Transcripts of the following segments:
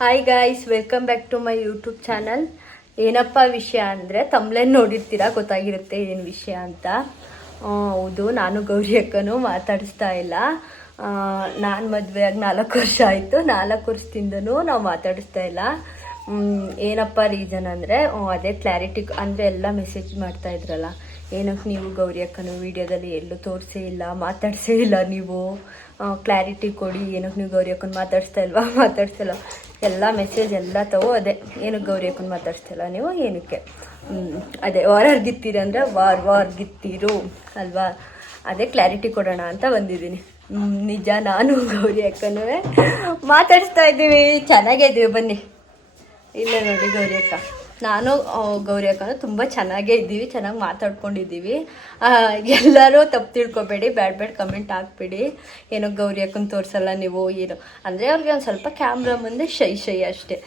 Hi guys, welcome back to my YouTube channel. ಏನಪ್ಪ ವಿಷಯ ಅಂದರೆ ತಮ್ಲೇನು ನೋಡಿರ್ತೀರಾ, ಗೊತ್ತಾಗಿರುತ್ತೆ ಏನು ವಿಷಯ ಅಂತ. ಹೌದು, ನಾನು ಗೌರಿ ಅಕ್ಕನೂ ಮಾತಾಡಿಸ್ತಾ ಇಲ್ಲ. ನಾನು ಮದುವೆ ಆಗಿ 4 ವರ್ಷ ಆಯಿತು. 4 ವರ್ಷದಿಂದನೂ ನಾವು ಮಾತಾಡಿಸ್ತಾ ಇಲ್ಲ. ಏನಪ್ಪ ರೀಸನ್ ಅಂದರೆ ಅದೇ ಕ್ಲಾರಿಟಿ ಅಂದರೆ ಎಲ್ಲ ಮೆಸೇಜ್ ಮಾಡ್ತಾ ಇದ್ರಲ್ಲ, ಏನಕ್ಕೆ ನೀವು ಗೌರಿ ಅಕ್ಕನ ವೀಡಿಯೋದಲ್ಲಿ ಎಲ್ಲೂ ತೋರಿಸೇ ಇಲ್ಲ, ಮಾತಾಡ್ಸೇ ಇಲ್ಲ, ನೀವು ಕ್ಲಾರಿಟಿ ಕೊಡಿ, ಏನಕ್ಕೆ ನೀವು ಗೌರಿ ಅಕ್ಕನ ಮಾತಾಡಿಸ್ತಾ ಇಲ್ಲ ಎಲ್ಲ ಮೆಸೇಜ್ ಎಲ್ಲ ತಗೋ. ಅದೇ ಏನಕ್ಕೆ ಗೌರಿ ಅಕ್ಕನ ಮಾತಾಡಿಸ್ತಾ ಇಲ್ಲ ನೀವು, ಏನಕ್ಕೆ ಅದೇ ವಾರ್ಗಿತ್ತೀರಿ ಅಂದರೆ ವಾರ್ಗಿತ್ತೀರು ಅಲ್ವಾ, ಅದೇ ಕ್ಲಾರಿಟಿ ಕೊಡೋಣ ಅಂತ ಬಂದಿದ್ದೀನಿ. ನಿಜ, ನಾನು ಗೌರಿ ಅಕ್ಕನೂ ಮಾತಾಡಿಸ್ತಾ ಇದ್ದೀವಿ, ಚೆನ್ನಾಗೇ ಇದ್ದೀವಿ. ಬನ್ನಿ, ಇಲ್ಲ ನೋಡಿ ಗೌರಿ ಅಕ್ಕ, ನಾನು ಗೌರಿ ಅಕ್ಕನೂ ತುಂಬ ಚೆನ್ನಾಗೇ ಇದ್ದೀವಿ, ಚೆನ್ನಾಗಿ ಮಾತಾಡ್ಕೊಂಡಿದ್ದೀವಿ. ಎಲ್ಲರೂ ತಪ್ಪು ತಿಳ್ಕೊಬೇಡಿ, ಬ್ಯಾಡ್ ಕಮೆಂಟ್ ಹಾಕ್ಬೇಡಿ, ಏನೋ ಗೌರಿ ಅಕ್ಕನ ತೋರಿಸಲ್ಲ ನೀವು ಏನು ಅಂದರೆ. ಅವ್ರಿಗೆ ಒಂದು ಸ್ವಲ್ಪ ಕ್ಯಾಮ್ರಾ ಮುಂದೆ ಶೈ ಅಷ್ಟೇ.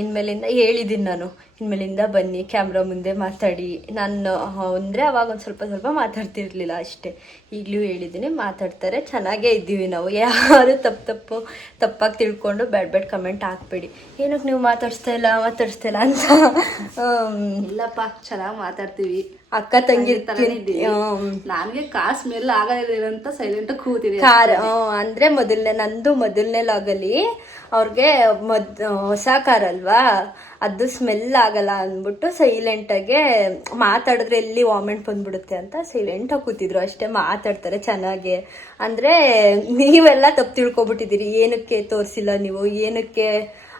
ಇನ್ಮೇಲಿಂದ ಹೇಳಿದ್ದೀನಿ ನಾನು, ಇನ್ಮೇಲಿಂದ ಬನ್ನಿ ಕ್ಯಾಮ್ರಾ ಮುಂದೆ ಮಾತಾಡಿ. ನಾನು ಅಂದರೆ ಅವಾಗ ಒಂದು ಸ್ವಲ್ಪ ಮಾತಾಡ್ತಿರ್ಲಿಲ್ಲ ಅಷ್ಟೇ. ಈಗಲೂ ಹೇಳಿದ್ದೀನಿ, ಮಾತಾಡ್ತಾರೆ, ಚೆನ್ನಾಗೇ ಇದ್ದೀವಿ ನಾವು. ಯಾರು ತಪ್ಪಾಗಿ ತಿಳ್ಕೊಂಡು ಬ್ಯಾಡ್ ಕಮೆಂಟ್ ಹಾಕ್ಬೇಡಿ, ಏನಕ್ಕೆ ನೀವು ಮಾತಾಡಿಸ್ತಾ ಇಲ್ಲ ಅಂತ. ಇಲ್ಲಪ್ಪ, ಚೆನ್ನಾಗಿ ಮಾತಾಡ್ತೀವಿ, ಅಕ್ಕ ತಂಗಿ ನನಗೆ ಕಾಸು ಮೇಲೆ ಆಗಲಿಲ್ಲ ಅಂತ ಸೈಲೆಂಟ್ ಕೂತಿದೆ. ಅಂದ್ರೆ ನಂದು ಮೊದಲನೇ ಲಾಗಲ್ಲಿ ಅವ್ರಿಗೆ ಹೊಸ ಕಾರ್ ಅಲ್ವಾ, ಅದು ಸ್ಮೆಲ್ ಆಗಲ್ಲ ಅಂದ್ಬಿಟ್ಟು ಸೈಲೆಂಟಾಗೆ ಮಾತಾಡಿದ್ರೆ ಎಲ್ಲಿ ವಾಮಿಟ್ ಬಂದ್ಬಿಡುತ್ತೆ ಅಂತ ಸೈಲೆಂಟಾಗಿ ಕೂತಿದ್ರು ಅಷ್ಟೇ. ಮಾತಾಡ್ತಾರೆ ಚೆನ್ನಾಗಿ. ಅಂದರೆ ನೀವೆಲ್ಲ ತಪ್ಪು ತಿಳ್ಕೊಬಿಟ್ಟಿದ್ದೀರಿ, ಏನಕ್ಕೆ ತೋರಿಸಿಲ್ಲ ನೀವು, ಏನಕ್ಕೆ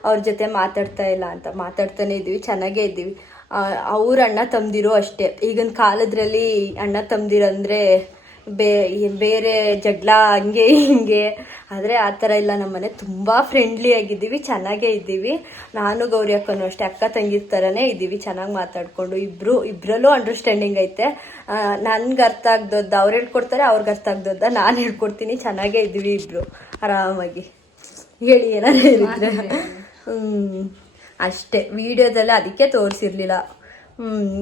ಅವ್ರ ಜೊತೆ ಮಾತಾಡ್ತಾ ಇಲ್ಲ ಅಂತ. ಮಾತಾಡ್ತಾನೆ ಇದ್ದೀವಿ, ಚೆನ್ನಾಗೇ ಇದ್ದೀವಿ. ಅವ್ರ ಅಣ್ಣ ತಮ್ಮದಿರು ಅಷ್ಟೇ. ಈಗಿನ ಕಾಲದ್ರಲ್ಲಿ ಅಣ್ಣ ತಮ್ಮದಿರಂದರೆ ಬೇರೆ ಜಗಳ ಹಂಗೆ ಹಿಂಗೆ, ಆದರೆ ಆ ಥರ ಇಲ್ಲ. ನಮ್ಮನೆ ತುಂಬ ಫ್ರೆಂಡ್ಲಿ ಆಗಿದ್ದೀವಿ, ಚೆನ್ನಾಗೇ ಇದ್ದೀವಿ. ನಾನು ಗೌರಿ ಅಕ್ಕನೂ ಅಷ್ಟೇ, ಅಕ್ಕ ತಂಗಿ ಥರನೇ ಇದ್ದೀವಿ, ಚೆನ್ನಾಗಿ ಮಾತಾಡಿಕೊಂಡು ಇಬ್ಬರಲ್ಲೂ ಅಂಡರ್ಸ್ಟ್ಯಾಂಡಿಂಗ್ ಐತೆ. ನನ್ಗೆ ಅರ್ಥ ಆಗ್ದೋದ ಅವ್ರು ಹೇಳ್ಕೊಡ್ತಾರೆ, ಅವ್ರಿಗೆ ಅರ್ಥ ಆಗ್ದೋದ ನಾನು ಹೇಳ್ಕೊಡ್ತೀನಿ. ಚೆನ್ನಾಗೇ ಇದ್ದೀವಿ ಇಬ್ಬರು ಆರಾಮಾಗಿ. ಹೇಳಿ ಏನಾರು ಹೇಳಿದ್ರೆ. ಅಷ್ಟೇ, ವಿಡಿಯೋದೆಲ್ಲ ಅದಕ್ಕೆ ತೋರಿಸಿರ್ಲಿಲ್ಲ.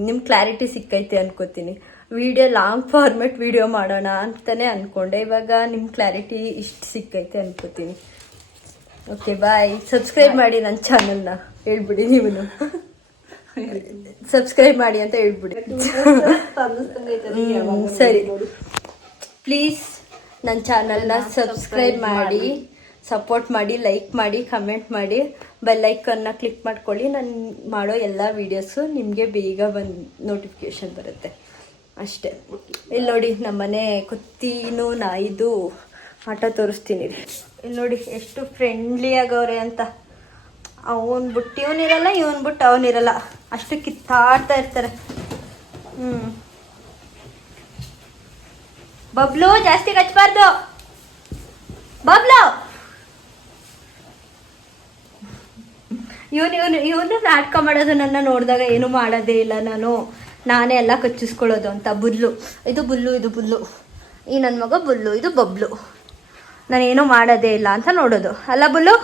ನಿಮ್ಗೆ ಕ್ಲಾರಿಟಿ ಸಿಕ್ಕೈತೆ ಅನ್ಕೋತೀನಿ. ವಿಡಿಯೋ ಲಾಂಗ್ ಫಾರ್ಮೆಟ್ ವಿಡಿಯೋ ಮಾಡೋಣ ಅಂತಲೇ ಅಂದ್ಕೊಂಡೆ, ಇವಾಗ ನಿಮ್ಮ ಕ್ಲಾರಿಟಿ ಇಷ್ಟು ಸಿಕ್ಕೈತೆ ಅನ್ಕೋತೀನಿ. ಓಕೆ, ಬಾಯ್. ಸಬ್ಸ್ಕ್ರೈಬ್ ಮಾಡಿ ನನ್ನ ಚಾನಲ್ನ, ಹೇಳ್ಬಿಡಿ ನೀವು. ಸಬ್ಸ್ಕ್ರೈಬ್ ಮಾಡಿ ಅಂತ ಹೇಳ್ಬಿಡಿ. ಸರಿ, ಪ್ಲೀಸ್ ನನ್ನ ಚಾನಲ್ನ ಸಬ್ಸ್ಕ್ರೈಬ್ ಮಾಡಿ, ಸಪೋರ್ಟ್ ಮಾಡಿ, ಲೈಕ್ ಮಾಡಿ, ಕಮೆಂಟ್ ಮಾಡಿ, ಬೆಲ್ಲೈಕನ್ನ ಕ್ಲಿಕ್ ಮಾಡ್ಕೊಳ್ಳಿ. ನಾನು ಮಾಡೋ ಎಲ್ಲ ವೀಡಿಯೋಸು ನಿಮಗೆ ಬೇಗ ನೋಟಿಫಿಕೇಶನ್ ಬರುತ್ತೆ ಅಷ್ಟೇ. ಇಲ್ಲಿ ನೋಡಿ, ನಮ್ಮನೆ ಕುತ್ತಿನೂ ನಾಯಿದು ಆಟ ತೋರಿಸ್ತೀನಿ. ಇಲ್ಲಿ ನೋಡಿ ಎಷ್ಟು ಫ್ರೆಂಡ್ಲಿ ಆಗವ್ರೆ ಅಂತ. ಅವನ್ ಬಿಟ್ಟು ಇವನಿರಲ್ಲ, ಇವನ್ ಬಿಟ್ಟು ಅವನಿರಲ್ಲ, ಅಷ್ಟು ಕಿತ್ತಾಡ್ತಾ ಇರ್ತಾರೆ. ಬಬ್ಲು, ಜಾಸ್ತಿ ಕಚ್ಚಬಾರ್ದು ಬಬ್ಲು. ಇವನು ನಾಟಕ ಮಾಡೋದು, ನನ್ನ ನೋಡಿದಾಗ ಏನು ಮಾಡೋದೇ ಇಲ್ಲ, ನಾನೇ ಎಲ್ಲ ಕಚ್ಚಿಸ್ಕೊಳ್ಳೋದು ಅಂತ. ಇದು ಬುಲ್ಲು, ಈ ನನ್ನ ಮಗ ಬುಲ್ಲು, ಇದು ಬಬ್ಲು. ನಾನೇನು ಮಾಡೋದೇ ಇಲ್ಲ ಅಂತ ನೋಡೋದು ಅಲ್ಲ ಬುಲ್ಲು.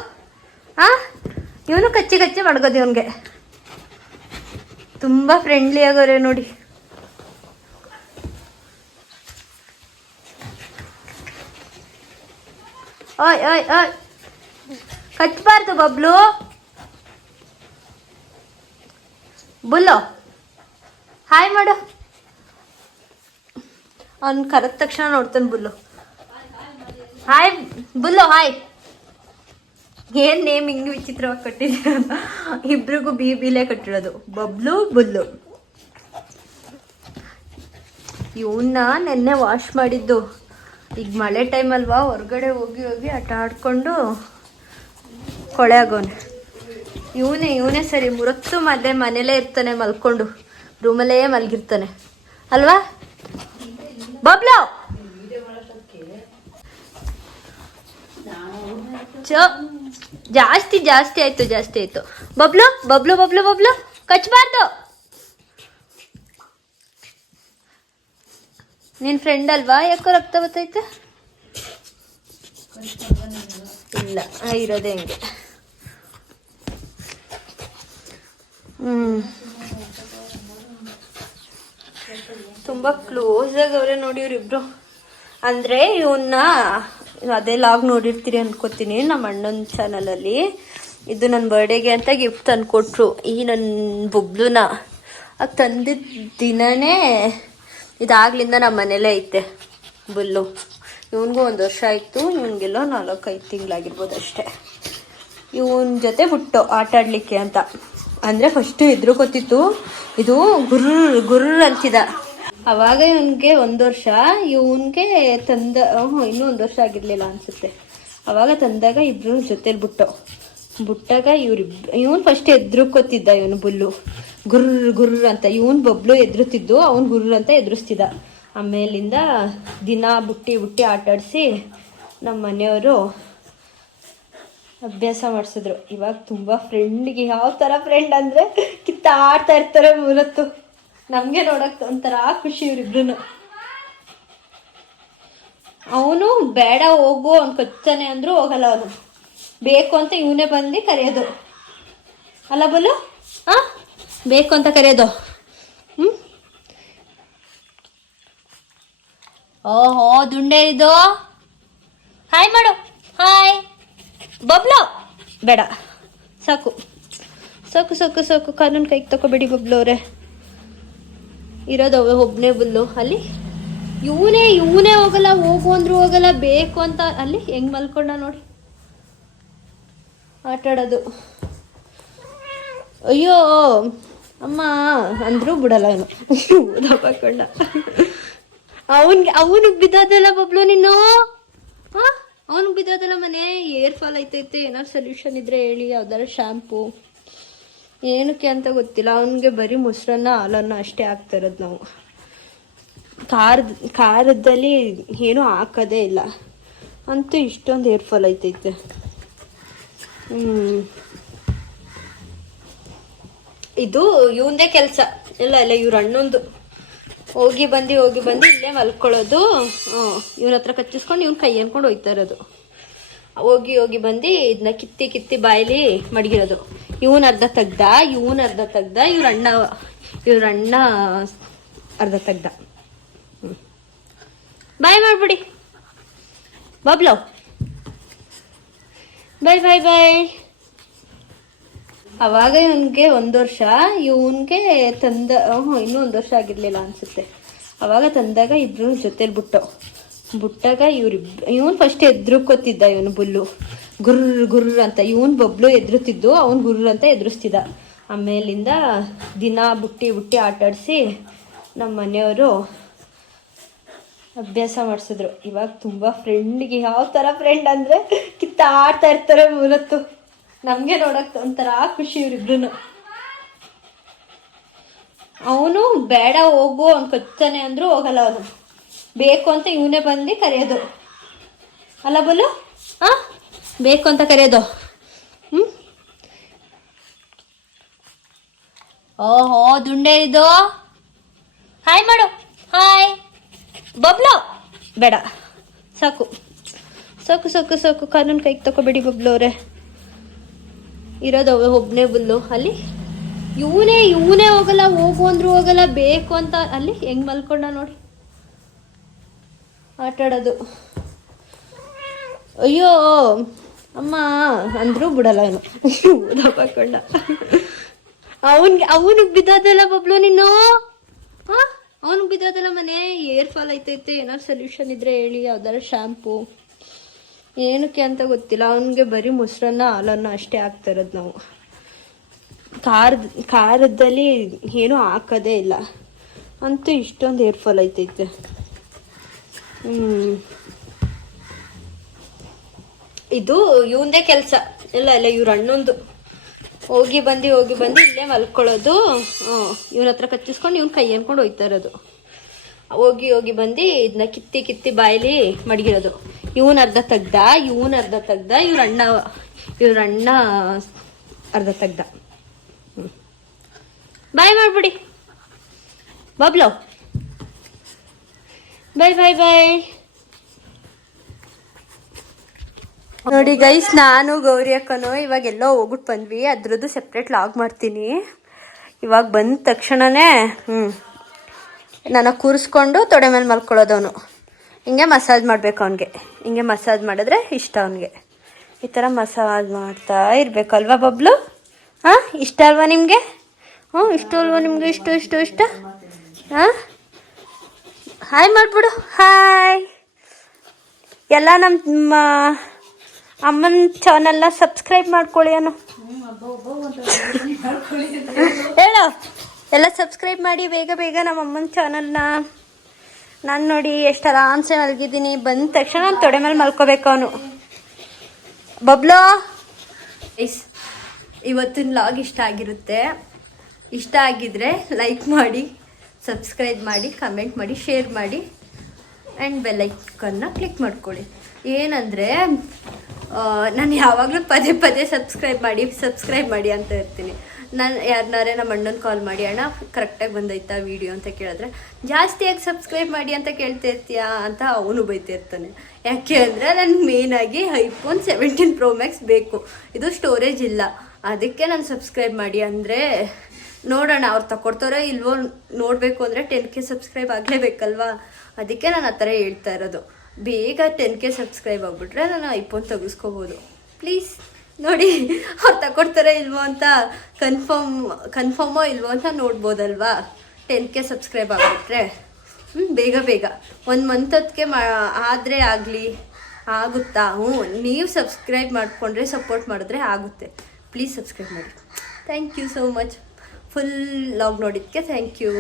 ಇವನು ಕಚ್ಚಿ ಮಡ್ಗೋದು. ಇವನಿಗೆ ತುಂಬ ಫ್ರೆಂಡ್ಲಿ ಆಗೋರೆ ನೋಡಿ. ಓಯ್ ಕಚ್ಚಬಾರ್ದು ಬಬ್ಲು. ಬುಲ್ಲು, ಹಾಯ್ ಮಾಡು. ಅವ್ನು ಕರೆದ ತಕ್ಷಣ ನೋಡ್ತಾನೆ ಬುಲ್ಲು. Hi bull, hi. ಏನ್ ನೇಮ್ ಹಿಂಗೆ ವಿಚಿತ್ರವಾಗಿ ಕಟ್ಟಿದ್ದೀರ? ಇಬ್ರಿಗೂ ಬಿಲೇ ಕಟ್ಟಿರೋದು, ಬಬ್ಲು ಬುಲ್ಲು. ಇವನ್ನ ನೆನ್ನೆ ವಾಶ್ ಮಾಡಿದ್ದು. ಈಗ ಮಳೆ ಟೈಮ್ ಅಲ್ವಾ, ಹೊರಗಡೆ ಹೋಗಿ ಆಟ ಆಡ್ಕೊಂಡು ಕೊಳೆ ಆಗೋನೆ. ಇವನೇ ಸರಿ, ಮುರತ್ತು ಮನೇಲೇ ಇರ್ತಾನೆ, ಮಲ್ಕೊಂಡು ರೂಮಲ್ಲೇ ಮಲಗಿರ್ತಾನೆ ಅಲ್ವಾ ಬಬ್ಲು. ಜಾಸ್ತಿ ಆಯ್ತು. ಬಬ್ಲು ಕಚ್ಚಬಾರ್ದು. ನಿನ್ ಫ್ರೆಂಡ್ ಅಲ್ವಾ, ಯಾಕೋ ರಕ್ತ ಬರ್ತೈತೆ? ಇಲ್ಲ, ಇರೋದೇ ಹಿಂಗೆ. ತುಂಬ ಕ್ಲೋಸ್ ಆಗಿ ಅವರೇ ನೋಡಿ ಇವರಿಬ್ರು. ಅಂದರೆ ಇವನ್ನ ಅದೇ ಲಾಗ್ ನೋಡಿರ್ತೀರಿ ಅನ್ಕೋತೀನಿ ನಮ್ಮ ಅಣ್ಣನ ಚಾನಲಲ್ಲಿ. ಇದು ನನ್ನ ಬರ್ಡೇಗೆ ಅಂತ ಗಿಫ್ಟ್ ತಂದು ಕೊಟ್ಟರು. ಈ ನನ್ನ ಬೊಬ್ಲುನ ಆಗ ತಂದಿದ್ದ ದಿನನೇ ಇದಾಗ್ಲಿಂದ ನಮ್ಮ ಮನೇಲೇ ಐತೆ ಬುಲ್ಲು. ಇವನಿಗೂ 1 ವರ್ಷ ಆಯಿತು, ಇವನಿಗೆಲ್ಲ 4-5 ತಿಂಗಳಾಗಿರ್ಬೋದು ಅಷ್ಟೇ. ಇವನ ಜೊತೆ ಬಿಟ್ಟು ಆಟ ಆಡಲಿಕ್ಕೆ ಅಂತ. ಅಂದರೆ ಫಸ್ಟು ಎದುರುಗೊತ್ತಿತ್ತು, ಇದು ಗುರ್ರ ಅಂತಿದ. ಅವಾಗ ಇವನಿಗೆ 1 ವರ್ಷ, ಇವನಿಗೆ ತಂದ ಇನ್ನೂ 1 ವರ್ಷ ಆಗಿರಲಿಲ್ಲ ಅನಿಸುತ್ತೆ. ಅವಾಗ ತಂದಾಗ ಇಬ್ಬರು ಜೊತೆಲಿ ಬಿಟ್ಟಾಗ ಇವನು ಫಸ್ಟ್ ಎದುರುಕೊತಿದ್ದ. ಇವನು ಬುಲ್ಲು ಗುರ್ರ ಅಂತ, ಇವನು ಬಬ್ಲು ಎದುರುತ್ತಿದ್ದು, ಅವನು ಗುರ್ರ ಅಂತ ಎದುರಿಸ್ತಿದ್ದ. ಆಮೇಲಿಂದ ದಿನ ಬುಟ್ಟಿ ಆಟಾಡಿಸಿ ನಮ್ಮ ಮನೆಯವರು ಅಭ್ಯಾಸ ಮಾಡಿಸಿದ್ರು. ಇವಾಗ ತುಂಬ ಫ್ರೆಂಡ್ಗೆ ಯಾವ ಥರ ಫ್ರೆಂಡ್ ಅಂದರೆ ಕಿತ್ತಾಡ್ತಾ ಇರ್ತಾರೆ ಮೂರತ್ತು. ನಮಗೆ ನೋಡೋಕ್ಕೆ ಒಂಥರ ಖುಷಿ ಇವರಿಬ್ರು. ಅವನು ಬೇಡ ಹೋಗು ಅವ್ನು ಕಚ್ತಾನೆ ಅಂದರೂ ಹೋಗಲ್ಲ. ಅವನು ಬೇಕು ಅಂತ ಇವನೇ ಬಂದು ಕರೆಯೋದು ಅಲ್ಲ ಬಲು. ಹಾಂ, ಬೇಕು ಅಂತ ಕರೆಯೋದು. ಓಹೋ ದುಂಡೆ ಇದು. ಹಾಯ್ ಮಾಡು. ಹಾಯ್ ಬಬ್ಲು. ಬೇಡ, ಸಾಕು ಸಾಕು ಸಾಕು ಸಾಕು. ಕಾನೂನು ಕೈಗೆ ತಗೋಬೇಡಿ ಬಬ್ಲು ಅವರೇ. ಇರೋದು ಒಬ್ಬನೇ ಬುಲ್ಲು ಅಲ್ಲಿ. ಇವನೇ ಹೋಗಲ್ಲ, ಹೋಗು ಅಂದ್ರೂ ಹೋಗಲ್ಲ. ಬೇಕು ಅಂತ ಅಲ್ಲಿ ಹೆಂಗೆ ಮಲ್ಕೊಂಡ ನೋಡಿ ಆಟಾಡೋದು. ಅಯ್ಯೋ ಅಮ್ಮ ಅಂದರೂ ಬಿಡಲ್ಲ ಇವನು. ದಬ್ಬಕೊಂಡ ಅವನಿಗೆ ಬಿದ್ದೋದಲ್ಲ ಬಬ್ಲು ನೀನು. ಹಾಂ, ಅವನಿಗೆ ಬಿದ್ದೋದಲ್ಲ. ಮನೆ ಏರ್ ಫಾಲ್ ಐತೈತೆ. ಏನಾದ್ರು ಸೊಲ್ಯೂಷನ್ ಇದ್ರೆ ಹೇಳಿ, ಯಾವ್ದಾರು ಶಾಂಪು. ಏನಕ್ಕೆ ಅಂತ ಗೊತ್ತಿಲ್ಲ. ಅವನಿಗೆ ಬರೀ ಮೊಸರನ್ನ ಹಾಲನ್ನು ಅಷ್ಟೇ ಹಾಕ್ತಾ ಇರೋದು ನಾವು. ಖಾರದಲ್ಲಿ ಏನೂ ಹಾಕೋದೇ ಇಲ್ಲ. ಅಂತೂ ಇಷ್ಟೊಂದು ಏರ್ ಫಾಲ್ ಐತೈತೆ. ಇದು ಇವಂದೇ ಕೆಲಸ. ಇಲ್ಲ ಇವ್ರ ಅಣ್ಣಂದು. ಹೋಗಿ ಬಂದು ಇಲ್ಲೇ ಮಲ್ಕೊಳ್ಳೋದು. ಇವನ ಹತ್ರ ಕಚ್ಚಿಸ್ಕೊಂಡು ಇವ್ನ ಕೈ ಅನ್ಕೊಂಡು ಹೋಯ್ತಾ ಇರೋದು. ಹೋಗಿ ಬಂದು ಇದನ್ನ ಕಿತ್ತಿ ಬಾಯಲ್ಲಿ ಮಡಗಿರೋದು. ಇವನ್ ಅರ್ಧ ತೆಗ್ದ, ಇವ್ರ ಅಣ್ಣ ಅರ್ಧ ತೆಗ್ದ. ಬಾಯ್ ಮಾಡ್ಬಿಡಿ ಬಬ್ಲು. ಬಾಯ್. ಅವಾಗ ಇವನಿಗೆ 1 ವರ್ಷ, ಇವನಿಗೆ ತಂದ ಇನ್ನೂ 1 ವರ್ಷ ಆಗಿರಲಿಲ್ಲ ಅನಿಸುತ್ತೆ. ಅವಾಗ ತಂದಾಗ ಇಬ್ಬರು ಜೊತೆಲಿ ಬಿಟ್ಟಾಗ ಇವನು ಫಸ್ಟ್ ಎದುರುಕೊತಿದ್ದ. ಇವನು ಬುಲ್ಲು ಗುರ್ರ ಅಂತ, ಇವನು ಬಬ್ಲು ಎದುರುತ್ತಿದ್ದು, ಅವನು ಗುರ್ರ ಅಂತ ಎದುರಿಸ್ತಿದ್ದ. ಆಮೇಲಿಂದ ದಿನ ಬುಟ್ಟಿ ಆಟಾಡಿಸಿ ನಮ್ಮ ಮನೆಯವರು ಅಭ್ಯಾಸ ಮಾಡಿಸಿದ್ರು. ಇವಾಗ ತುಂಬ ಫ್ರೆಂಡ್ಗೆ ಯಾವ ಥರ ಫ್ರೆಂಡ್ ಅಂದರೆ ಕಿತ್ತಾಡ್ತಾ ಇರ್ತಾರೆ ಮೂರತ್ತು. ನಮಗೆ ನೋಡೋಕ್ಕೆ ಒಂಥರ ಖುಷಿ ಇವರಿಬ್ರು. ಅವನು ಬೇಡ ಹೋಗು ಅವ್ನು ಕಚ್ತಾನೆ ಅಂದರೂ ಹೋಗಲ್ಲ. ಅವನು ಬೇಕು ಅಂತ ಇವನೇ ಬಂದು ಕರೆಯೋದು ಅಲ್ಲ ಬಲು. ಹಾಂ, ಬೇಕು ಅಂತ ಕರೆಯೋದು. ಓಹೋ ದುಂಡೆ ಇದು. ಹಾಯ್ ಮಾಡು. ಹಾಯ್ ಬಬ್ಲು. ಬೇಡ, ಸಾಕು ಸಾಕು ಸಾಕು ಸಾಕು. ಕಾನೂನು ಕೈಗೆ ತಗೋಬೇಡಿ ಬಬ್ಲು ಅವರೇ. ಇರೋದು ಒಬ್ಬನೇ ಬುಲ್ಲು ಅಲ್ಲಿ. ಇವನೇ ಹೋಗಲ್ಲ, ಹೋಗು ಅಂದ್ರೂ ಹೋಗಲ್ಲ. ಬೇಕು ಅಂತ ಅಲ್ಲಿ ಹೆಂಗೆ ಮಲ್ಕೊಂಡ ನೋಡಿ ಆಟಾಡೋದು. ಅಯ್ಯೋ ಅಮ್ಮ ಅಂದರೂ ಬಿಡಲ್ಲ ಇವನು. ದಬ್ಬಕೊಂಡ ಅವನಿಗೆ ಬಿದ್ದೋದಲ್ಲ ಬಬ್ಲು ನೀನು. ಹಾಂ, ಅವನಿಗೆ ಬಿದ್ದೋದಲ್ಲ. ಮನೆ ಏರ್ ಫಾಲ್ ಐತೈತೆ. ಏನಾದ್ರು ಸೊಲ್ಯೂಷನ್ ಇದ್ರೆ ಹೇಳಿ, ಯಾವ್ದಾರು ಶಾಂಪು. ಏನಕ್ಕೆ ಅಂತ ಗೊತ್ತಿಲ್ಲ. ಅವನಿಗೆ ಬರೀ ಮೊಸರನ್ನ ಹಾಲನ್ನು ಅಷ್ಟೇ ಹಾಕ್ತಾ ಇರೋದು ನಾವು. ಖಾರದಲ್ಲಿ ಏನೂ ಹಾಕೋದೇ ಇಲ್ಲ. ಅಂತೂ ಇಷ್ಟೊಂದು ಏರ್ ಫಾಲ್ ಐತೈತೆ. ಇದು ಇವಂದೇ ಕೆಲಸ. ಇಲ್ಲ ಇವ್ರ ಅಣ್ಣಂದು. ಹೋಗಿ ಬಂದು ಇಲ್ಲೇ ಮಲ್ಕೊಳ್ಳೋದು. ಇವನ ಹತ್ರ ಕಚ್ಚಿಸ್ಕೊಂಡು ಇವ್ನ ಕೈ ಅನ್ಕೊಂಡು ಹೋಯ್ತಾ ಇರೋದು. ಹೋಗಿ ಬಂದು ಇದನ್ನ ಕಿತ್ತಿ ಬಾಯಲ್ಲಿ ಮಡಗಿರೋದು. ಇವನ್ ಅರ್ಧ ತೆಗ್ದ, ಇವ್ರ ಅಣ್ಣ ಅರ್ಧ ತೆಗ್ದ. ಬಾಯ್ ಮಾಡ್ಬಿಡಿ ಬಬ್ಲು. ಬಾಯ್. ನೋಡಿ ಗೈಸ್, ನಾನು ಗೌರಿ ಅಕ್ಕನೋ ಇವಾಗ ಎಲ್ಲೋ ಹೋಗ್ಬಿಟ್ಟು ಬಂದ್ವಿ. ಅದ್ರದ್ದು ಸೆಪ್ರೇಟ್ ಲಾಗ್ ಮಾಡ್ತೀನಿ. ಇವಾಗ ಬಂದ ತಕ್ಷಣನೇ ನಾನು ಕೂರಿಸ್ಕೊಂಡು ತೊಡೆ ಮೇಲೆ ಮಲ್ಕೊಳ್ಳೋದು. ಅವನು ಹಿಂಗೆ ಮಸಾಜ್ ಮಾಡಬೇಕು. ಹಿಂಗೆ ಮಸಾಜ್ ಮಾಡಿದ್ರೆ ಇಷ್ಟ ಅವನಿಗೆ. ಈ ಥರ ಮಸಾಜ್ ಮಾಡ್ತಾ ಇರಬೇಕಲ್ವಾ ಬಬ್ಲು? ಹಾಂ, ಇಷ್ಟ ಅಲ್ವಾ ನಿಮಗೆ? ಇಷ್ಟ ಅಲ್ವಾ ನಿಮಗೆ? ಇಷ್ಟ ಹಾಂ, ಹಾಯ್ ಮಾಡಿಬಿಡು. ಹಾಯ್. ಎಲ್ಲ ನಮ್ಮ ಅಮ್ಮನ ಚಾನಲ್ನ ಸಬ್ಸ್ಕ್ರೈಬ್ ಮಾಡ್ಕೊಳ್ಳಿ ಅನ್ನೋ ಹೇಳು. ಎಲ್ಲ ಸಬ್ಸ್ಕ್ರೈಬ್ ಮಾಡಿ ಬೇಗ ನಮ್ಮ ಅಮ್ಮನ ಚಾನಲ್ನ. ನಾನು ನೋಡಿ ಎಷ್ಟು ಆರಾಮ್ಸೆ ಮಲಗಿದ್ದೀನಿ. ಬಂದ ತಕ್ಷಣ ನಾನು ತೊಡೆ ಮೇಲೆ ಮಲ್ಕೋಬೇಕು ಅವನು. ಬಬ್ಲೋ, ಇವತ್ತಿನ ವ್ಲಾಗ್ ಇಷ್ಟ ಆಗಿರುತ್ತೆ. ಇಷ್ಟ ಆಗಿದ್ರೆ ಲೈಕ್ ಮಾಡಿ, ಸಬ್ಸ್ಕ್ರೈಬ್ ಮಾಡಿ, ಕಮೆಂಟ್ ಮಾಡಿ, ಶೇರ್ ಮಾಡಿ ಆ್ಯಂಡ್ ಬೆಲ್ ಐಕನ್ನ ಕ್ಲಿಕ್ ಮಾಡ್ಕೊಳ್ಳಿ. ಏನಂದರೆ ನಾನು ಯಾವಾಗಲೂ ಪದೇ ಸಬ್ಸ್ಕ್ರೈಬ್ ಮಾಡಿ ಅಂತ ಇರ್ತೀನಿ. ನಾನು ಯಾರನ್ನಾರೇ ನಮ್ಮ ಅಣ್ಣನ ಕಾಲ್ ಮಾಡಿ, ಅಣ್ಣ ಕರೆಕ್ಟಾಗಿ ಬಂದೈತಾ ವೀಡಿಯೋ ಅಂತ ಕೇಳಿದ್ರೆ, ಜಾಸ್ತಿಯಾಗಿ ಸಬ್ಸ್ಕ್ರೈಬ್ ಮಾಡಿ ಅಂತ ಕೇಳ್ತಾ ಇರ್ತೀಯಾ ಅಂತ ಅವನು ಬೈತಿರ್ತಾನೆ. ಯಾಕೆ ಅಂದರೆ ನನಗೆ ಮೇಯ್ನಾಗಿ ಐಫೋನ್ 17 Pro Max ಬೇಕು. ಇದು ಸ್ಟೋರೇಜ್ ಇಲ್ಲ, ಅದಕ್ಕೆ ನಾನು ಸಬ್ಸ್ಕ್ರೈಬ್ ಮಾಡಿ ಅಂದರೆ ನೋಡೋಣ ಅವ್ರು ತಗೊಡ್ತಾರೋ ಇಲ್ವೋ ನೋಡಬೇಕು ಅಂದರೆ 10K ಸಬ್ಸ್ಕ್ರೈಬ್ ಆಗಲೇಬೇಕಲ್ವಾ. ಅದಕ್ಕೆ ನಾನು ಆ ಥರ ಹೇಳ್ತಾ ಇರೋದು. ಬೇಗ 10K ಸಬ್ಸ್ಕ್ರೈಬ್ ಆಗಿಬಿಟ್ರೆ ನಾನು ಐಫೋನ್ ತೆಗೆಸ್ಕೋಬೋದು. ಪ್ಲೀಸ್ ನೋಡಿ, ಅವ್ರು ತಗೊಡ್ತಾರೋ ಇಲ್ವೋ ಅಂತ ಕನ್ಫರ್ಮೋ ಇಲ್ವೋ ಅಂತ ನೋಡ್ಬೋದಲ್ವಾ. 10K ಸಬ್ಸ್ಕ್ರೈಬ್ ಆಗಿಬಿಟ್ರೆ ಬೇಗ 1 ಮಂತ್ ಹೊತ್ತಿಗೆ ಆದರೆ ಆಗಲಿ, ಆಗುತ್ತಾ? ನೀವು ಸಬ್ಸ್ಕ್ರೈಬ್ ಮಾಡಿಕೊಂಡ್ರೆ, ಸಪೋರ್ಟ್ ಮಾಡಿದ್ರೆ ಆಗುತ್ತೆ. ಪ್ಲೀಸ್ ಸಬ್ಸ್ಕ್ರೈಬ್ ಮಾಡಿ. Thank you so much. Full vlog ನೋಡಿದ್ದಕ್ಕೆ ಥ್ಯಾಂಕ್ ಯು.